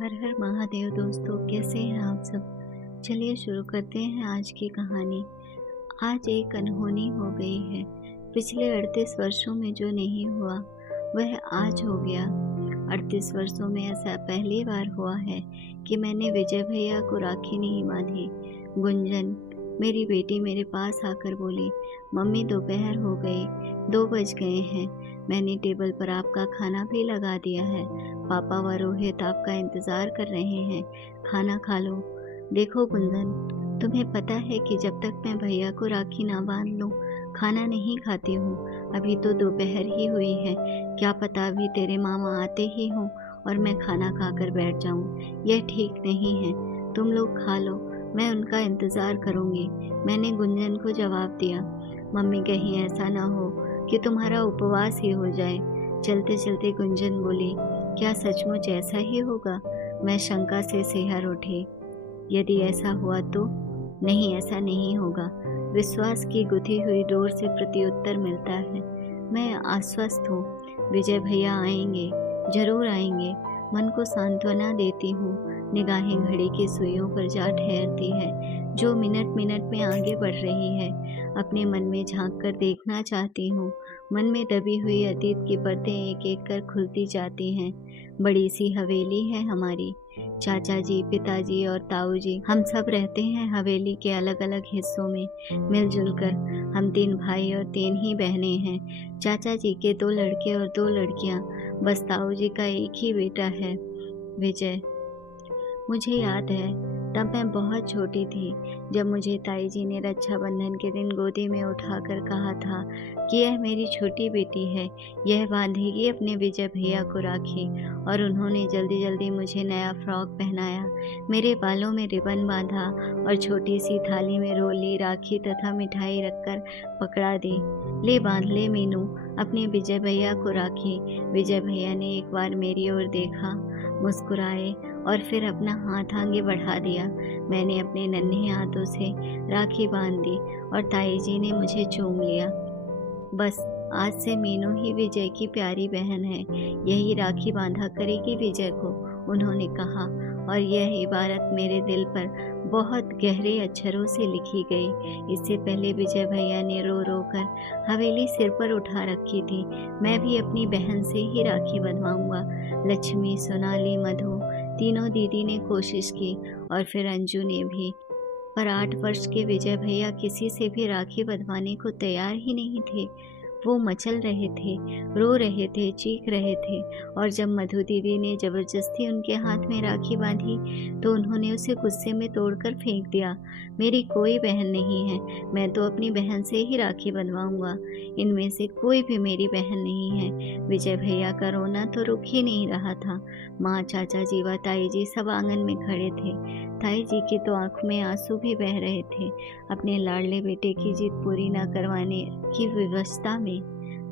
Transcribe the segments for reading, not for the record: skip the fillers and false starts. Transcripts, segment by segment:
हर हर महादेव दोस्तों, कैसे हैं आप सब। चलिए शुरू करते हैं आज की कहानी। आज एक अनहोनी हो गई है। पिछले 38 वर्षों में जो नहीं हुआ वह आज हो गया। 38 वर्षों में ऐसा पहली बार हुआ है कि मैंने विजय भैया को राखी नहीं बांधी। गुंजन मेरी बेटी मेरे पास आकर बोली, मम्मी दोपहर हो गई, 2 बज गए हैं। मैंने टेबल पर आपका खाना भी लगा दिया है। पापा व रोहित आपका इंतज़ार कर रहे हैं, खाना खा लो। देखो गुंजन, तुम्हें पता है कि जब तक मैं भैया को राखी ना बांध लूँ खाना नहीं खाती हूँ। अभी तो दोपहर ही हुई है, क्या पता अभी तेरे मामा आते ही हों और मैं खाना खाकर बैठ जाऊँ। यह ठीक नहीं है, तुम लोग खा लो, मैं उनका इंतज़ार करूँगी। मैंने गुंजन को जवाब दिया। मम्मी कहीं ऐसा ना हो कि तुम्हारा उपवास ही हो जाए। चलते चलते गुंजन बोली, क्या सचमुच ऐसा ही होगा। मैं शंका से सिहर उठी। यदि ऐसा हुआ तो? नहीं, ऐसा नहीं होगा। विश्वास की गुथी हुई डोर से प्रत्युत्तर मिलता है। मैं आश्वस्त हूँ, विजय भैया आएंगे, जरूर आएंगे। मन को सांत्वना देती हूँ। निगाहें घड़ी की सुइयों पर जा ठहरती है, जो मिनट मिनट में आगे बढ़ रही है। अपने मन में झांक कर देखना चाहती हूँ। मन में दबी हुई अतीत की परतें एक एक कर खुलती जाती हैं। बड़ी सी हवेली है हमारी। चाचा जी, पिताजी और ताऊ जी, हम सब रहते हैं हवेली के अलग अलग हिस्सों में मिलजुल कर। हम 3 भाई और 3 ही बहनें हैं। चाचा जी के 2 लड़के और 2 लड़कियां। बस ताऊ जी का एक ही बेटा है, विजय। मुझे याद है, तब मैं बहुत छोटी थी जब मुझे ताई जी ने रक्षाबंधन के दिन गोदी में उठाकर कहा था कि यह मेरी छोटी बेटी है, यह बांधेगी अपने विजय भैया को राखी। और उन्होंने जल्दी जल्दी मुझे नया फ्रॉक पहनाया, मेरे बालों में रिबन बांधा और छोटी सी थाली में रोली, राखी तथा मिठाई रखकर पकड़ा दी। ले बांध ले मीनू अपने विजय भैया को राखी। विजय भैया ने एक बार मेरी ओर देखा, मुस्कुराए और फिर अपना हाथ आगे बढ़ा दिया। मैंने अपने नन्हे हाथों से राखी बांध दी और ताई जी ने मुझे चूम लिया। बस आज से मीनू ही विजय की प्यारी बहन है, यही राखी बांधा करेगी विजय को, उन्होंने कहा। और यह इबारत मेरे दिल पर बहुत गहरे अक्षरों से लिखी गई। इससे पहले विजय भैया ने रो रो कर हवेली सिर पर उठा रखी थी। मैं भी अपनी बहन से ही राखी बंधवाऊंगा। लक्ष्मी, सोनाली, मधु, तीनों दीदी ने कोशिश की और फिर अंजू ने भी। पर 8 वर्ष के विजय भैया किसी से भी राखी बंधवाने को तैयार ही नहीं थे। वो मचल रहे थे, रो रहे थे, चीख रहे थे। और जब मधु दीदी ने जबरदस्ती उनके हाथ में राखी बांधी तो उन्होंने उसे गुस्से में तोड़कर फेंक दिया। मेरी कोई बहन नहीं है, मैं तो अपनी बहन से ही राखी बंधवाऊंगा। इनमें से कोई भी मेरी बहन नहीं है। विजय भैया का रोना तो रुक ही नहीं रहा था। माँ, चाचा जी व ताई जी सब आंगन में खड़े थे। ताई जी की तो आंखों में आंसू भी बह रहे थे। अपने लाडले बेटे की जिद पूरी न करवाने की विवशता में।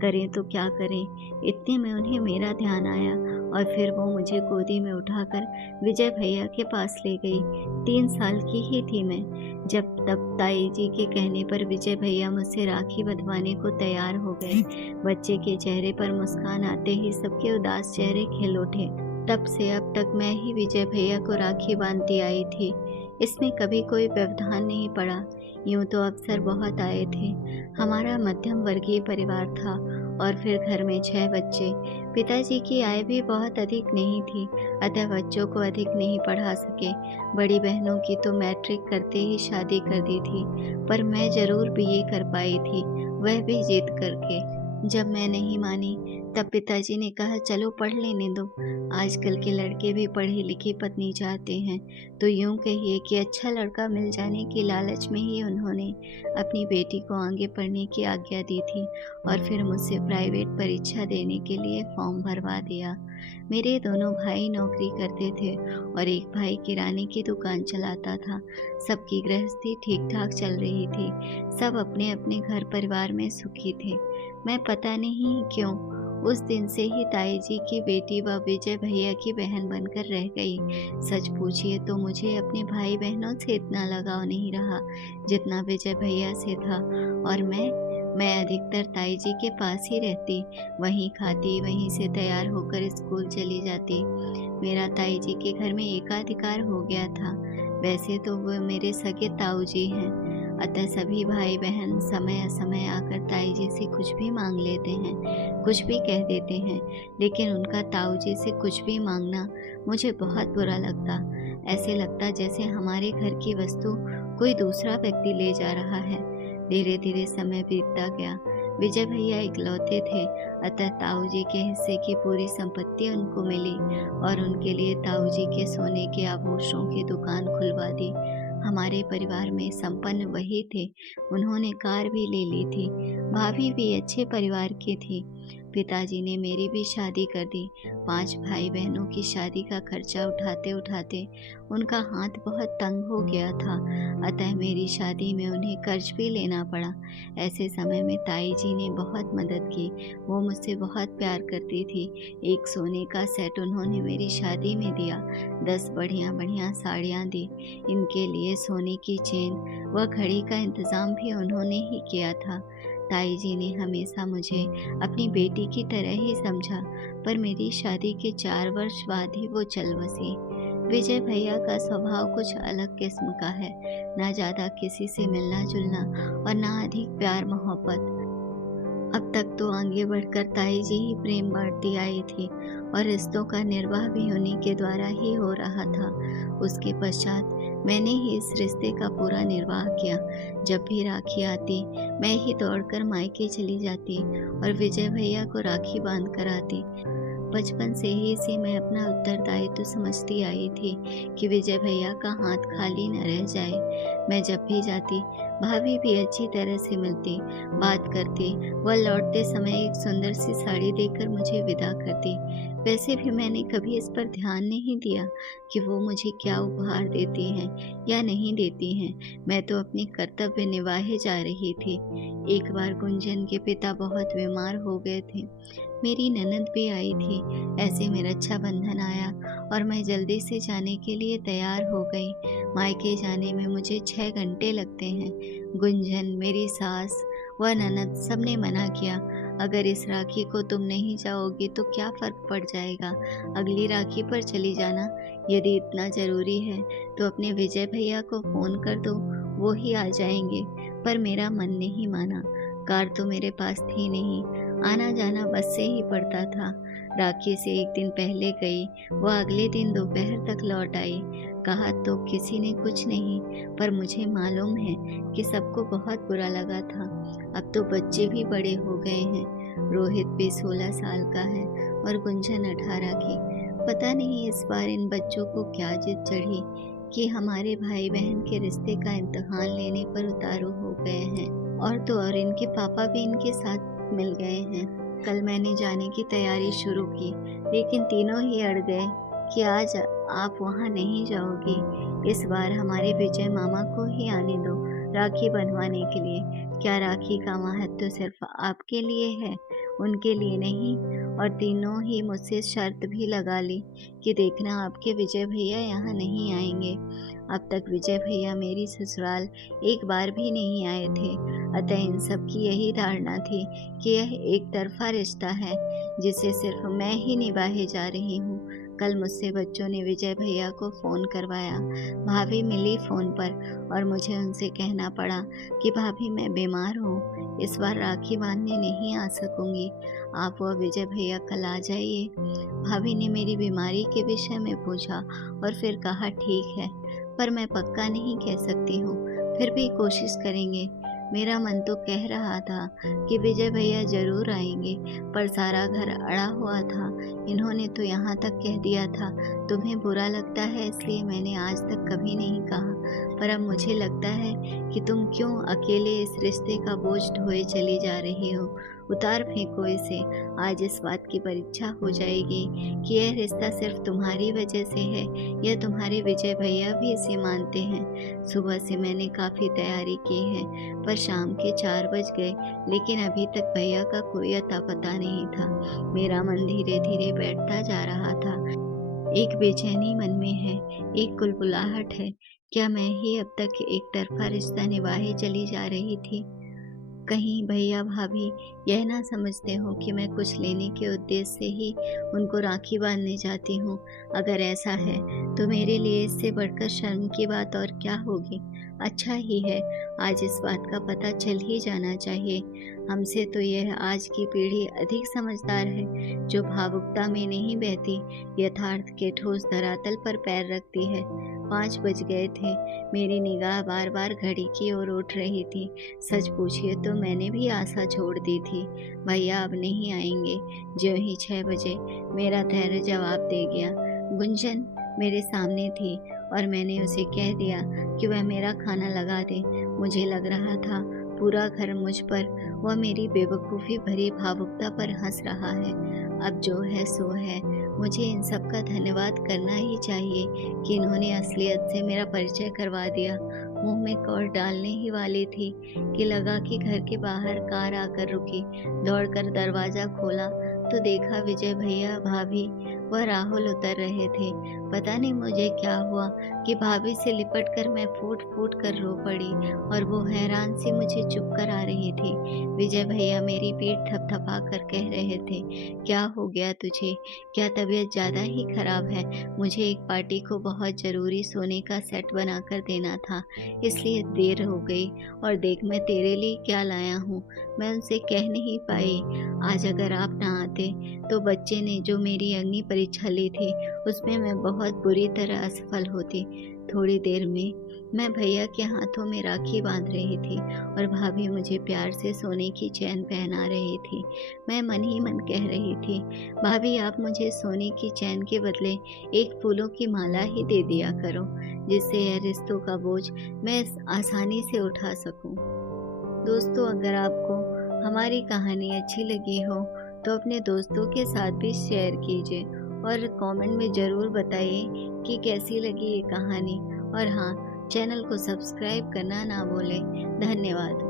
करें तो क्या करें, इतने में उन्हें मेरा ध्यान आया और फिर वो मुझे गोदी में उठाकर विजय भैया के पास ले गई। 3 साल की ही थी मैं जब तब ताई जी के कहने पर विजय भैया मुझसे राखी बंधवाने को तैयार हो गए। बच्चे के चेहरे पर मुस्कान आते ही सबके उदास चेहरे खिल उठे। तब से अब तक मैं ही विजय भैया को राखी बांधती आई थी। इसमें कभी कोई व्यवधान नहीं पड़ा। यूं तो अवसर बहुत आए थे। हमारा मध्यम वर्गीय परिवार था और फिर घर में 6 बच्चे। पिताजी की आय भी बहुत अधिक नहीं थी, अतः बच्चों को अधिक नहीं पढ़ा सके। बड़ी बहनों की तो मैट्रिक करते ही शादी कर दी थी, पर मैं जरूर बीए कर पाई थी, वह भी जीत करके। जब मैं नहीं मानी तब पिताजी ने कहा, चलो पढ़ लेने दो, आजकल के लड़के भी पढ़ी लिखी पत्नी चाहते हैं। तो यूं कहिए कि अच्छा लड़का मिल जाने की लालच में ही उन्होंने अपनी बेटी को आगे पढ़ने की आज्ञा दी थी और फिर मुझसे प्राइवेट परीक्षा देने के लिए फॉर्म भरवा दिया। मेरे दोनों भाई नौकरी करते थे और एक भाई किराने की दुकान चलाता था। सबकी गृहस्थी ठीक ठाक चल रही थी। सब अपने अपने घर परिवार में सुखी थे। मैं पता नहीं क्यों उस दिन से ही ताई जी की बेटी व विजय भैया की बहन बनकर रह गई। सच पूछिए तो मुझे अपने भाई बहनों से इतना लगाव नहीं रहा जितना विजय भैया से था। और मैं मैं अधिकतर ताई जी के पास ही रहती, वहीं खाती, वहीं से तैयार होकर स्कूल चली जाती। मेरा ताई जी के घर में एकाधिकार हो गया था। वैसे तो वो मेरे सगे ताऊ जी हैं, अतः सभी भाई बहन समय असमय आकर ताई जी से कुछ भी मांग लेते हैं, कुछ भी कह देते हैं। लेकिन उनका ताऊ जी से कुछ भी मांगना मुझे बहुत बुरा लगता। ऐसे लगता जैसे हमारे घर की वस्तु कोई दूसरा व्यक्ति ले जा रहा है। धीरे धीरे समय बीतता गया। विजय भैया इकलौते थे, अतः ताऊ जी के हिस्से की पूरी संपत्ति उनको मिली और उनके लिए ताऊ जी के सोने के आभूषणों की दुकान खुलवा दी। हमारे परिवार में संपन्न वही थे। उन्होंने कार भी ले ली थी। भाभी भी अच्छे परिवार की थी। पिताजी ने मेरी भी शादी कर दी। 5 भाई बहनों की शादी का खर्चा उठाते उठाते उनका हाथ बहुत तंग हो गया था, अतः मेरी शादी में उन्हें कर्ज भी लेना पड़ा। ऐसे समय में ताई जी ने बहुत मदद की। वो मुझसे बहुत प्यार करती थी। एक सोने का सेट उन्होंने मेरी शादी में दिया। 10 बढ़िया बढ़िया साड़ियाँ दी। इनके लिए सोने की चेन व घड़ी का इंतज़ाम भी उन्होंने ही किया था। ताई जी ने हमेशा मुझे अपनी बेटी की तरह ही समझा, पर मेरी शादी के 4 वर्ष बाद ही वो चल बसी। विजय भैया का स्वभाव कुछ अलग किस्म का है, ना ज़्यादा किसी से मिलना जुलना और ना अधिक प्यार मोहब्बत। अब तक तो आगे बढ़कर ताई जी ही प्रेम बांटती आई थी और रिश्तों का निर्वाह भी उन्हीं के द्वारा ही हो रहा था। उसके पश्चात मैंने ही इस रिश्ते का पूरा निर्वाह किया। जब भी राखी आती, मैं ही दौड़कर मायके चली जाती और विजय भैया को राखी बांध कर आती। बचपन से ही इसे मैं अपना उत्तरदायित्व समझती आई थी कि विजय भैया का हाथ खाली न रह जाए। मैं जब भी जाती, भाभी भी अच्छी तरह से मिलती, बात करती। वह लौटते समय एक सुंदर सी साड़ी देकर मुझे विदा करती। वैसे भी मैंने कभी इस पर ध्यान नहीं दिया कि वो मुझे क्या उपहार देती हैं या नहीं देती हैं। मैं तो अपने कर्तव्य निभाए जा रही थी। एक बार गुंजन के पिता बहुत बीमार हो गए थे। मेरी ननद भी आई थी। ऐसे में रक्षाबंधन आया और मैं जल्दी से जाने के लिए तैयार हो गई। मायके जाने में मुझे 6 घंटे लगते हैं। गुंजन, मेरी सास व ननद सबने मना किया। अगर इस राखी को तुम नहीं जाओगी तो क्या फर्क पड़ जाएगा, अगली राखी पर चली जाना। यदि इतना जरूरी है तो अपने विजय भैया को फोन कर दो, वो ही आ जाएंगे। पर मेरा मन नहीं माना। कार तो मेरे पास थी नहीं, आना जाना बस से ही पड़ता था। राखी से एक दिन पहले गई, वह अगले दिन दोपहर तक लौट आई। कहा तो किसी ने कुछ नहीं, पर मुझे मालूम है कि सबको बहुत बुरा लगा था। अब तो बच्चे भी बड़े हो गए हैं। रोहित भी 16 साल का है और गुंजन 18 की। पता नहीं इस बार इन बच्चों को क्या जिद चढ़ी कि हमारे भाई बहन के रिश्ते का इम्तिहान लेने पर उतारू हो गए हैं। और तो और इनके पापा भी इनके साथ मिल गए हैं। कल मैंने जाने की तैयारी शुरू की, लेकिन तीनों ही अड़ गए कि आज आप वहाँ नहीं जाओगी। इस बार हमारे विजय मामा को ही आने दो राखी बंधवाने के लिए। क्या राखी का महत्व सिर्फ आपके लिए है, उनके लिए नहीं? और तीनों ही मुझसे शर्त भी लगा ली कि देखना आपके विजय भैया यहाँ नहीं आएंगे। अब तक विजय भैया मेरी ससुराल एक बार भी नहीं आए थे, अतः इन सब की यही धारणा थी कि यह एक तरफा रिश्ता है जिसे सिर्फ मैं ही निभाए जा रही हूँ। कल मुझसे बच्चों ने विजय भैया को फ़ोन करवाया। भाभी मिली फ़ोन पर और मुझे उनसे कहना पड़ा कि भाभी मैं बीमार हूँ, इस बार राखी बांधने नहीं आ सकूँगी। आप व विजय भैया कल आ जाइए। भाभी ने मेरी बीमारी के विषय में पूछा और फिर कहा ठीक है, पर मैं पक्का नहीं कह सकती हूँ, फिर भी कोशिश करेंगे। मेरा मन तो कह रहा था कि विजय भैया जरूर आएंगे, पर सारा घर अड़ा हुआ था। इन्होंने तो यहाँ तक कह दिया था, तुम्हें बुरा लगता है इसलिए मैंने आज तक कभी नहीं कहा, पर अब मुझे लगता है कि तुम क्यों अकेले इस रिश्ते का बोझ ढोए चली जा रही हो। उतार फेंको इसे। आज इस बात की परीक्षा हो जाएगी कि यह रिश्ता सिर्फ तुम्हारी वजह से है या तुम्हारे विजय भैया भी इसे मानते हैं। सुबह से मैंने काफ़ी तैयारी की है, पर शाम के 4 बज गए, लेकिन अभी तक भैया का कोई अता पता नहीं था। मेरा मन धीरे धीरे बैठता जा रहा था। एक बेचैनी मन में है, एक कुलबुलाहट है। क्या मैं ही अब तक एक तरफा रिश्ता निभाए चली जा रही थी? कहीं भैया भाभी यह ना समझते हो कि मैं कुछ लेने के उद्देश्य से ही उनको राखी बांधने जाती हूँ। अगर ऐसा है तो मेरे लिए इससे बढ़कर शर्म की बात और क्या होगी। अच्छा ही है, आज इस बात का पता चल ही जाना चाहिए। हमसे तो यह आज की पीढ़ी अधिक समझदार है, जो भावुकता में नहीं बहती, यथार्थ के ठोस धरातल पर पैर रखती है। 5 बज गए थे। मेरी निगाह बार बार घड़ी की ओर उठ रही थी। सच पूछिए तो मैंने भी आशा छोड़ दी थी, भैया अब नहीं आएंगे। ज्यों ही 6 बजे मेरा धैर्य जवाब दे गया। गुंजन मेरे सामने थी और मैंने उसे कह दिया कि वह मेरा खाना लगा दे। मुझे लग रहा था पूरा घर मुझ पर वह मेरी बेवकूफ़ी भरी भावुकता पर हंस रहा है। अब जो है सो है। मुझे इन सब का धन्यवाद करना ही चाहिए कि इन्होंने असलियत से मेरा परिचय करवा दिया। मुंह में कौर डालने ही वाली थी कि लगा कि घर के बाहर कार आकर रुकी। दौड़कर दरवाज़ा खोला तो देखा विजय भैया भाभी व राहुल उतर रहे थे। पता नहीं मुझे क्या हुआ कि भाभी से लिपट कर मैं फूट फूट कर रो पड़ी और वो हैरान सी मुझे चुप करा रही थी। विजय भैया मेरी पीठ थपथपा कर कह रहे थे, क्या हो गया तुझे? क्या तबीयत ज़्यादा ही खराब है? मुझे एक पार्टी को बहुत ज़रूरी सोने का सेट बना कर देना था, इसलिए देर हो गई। और देख मैं तेरे लिए क्या लाया हूँ। मैं उनसे कह नहीं पाई। आज अगर आप ना आते तो बच्चे ने जो मेरी अग्नि परीक्षा ली थी उसमें मैं बहुत बुरी तरह असफल होती। थोड़ी देर में मैं भैया के हाथों में राखी बांध रही थी और भाभी मुझे प्यार से सोने की चैन पहना रही थी। मैं मन ही मन कह रही थी, भाभी आप मुझे सोने की चैन के बदले एक फूलों की माला ही दे दिया करो, जिससे यह रिश्तों का बोझ मैं आसानी से उठा सकूं। दोस्तों, अगर आपको हमारी कहानी अच्छी लगी हो तो अपने दोस्तों के साथ भी शेयर कीजिए और कमेंट में ज़रूर बताइए कि कैसी लगी ये कहानी। और हाँ, चैनल को सब्सक्राइब करना ना भूलें। धन्यवाद।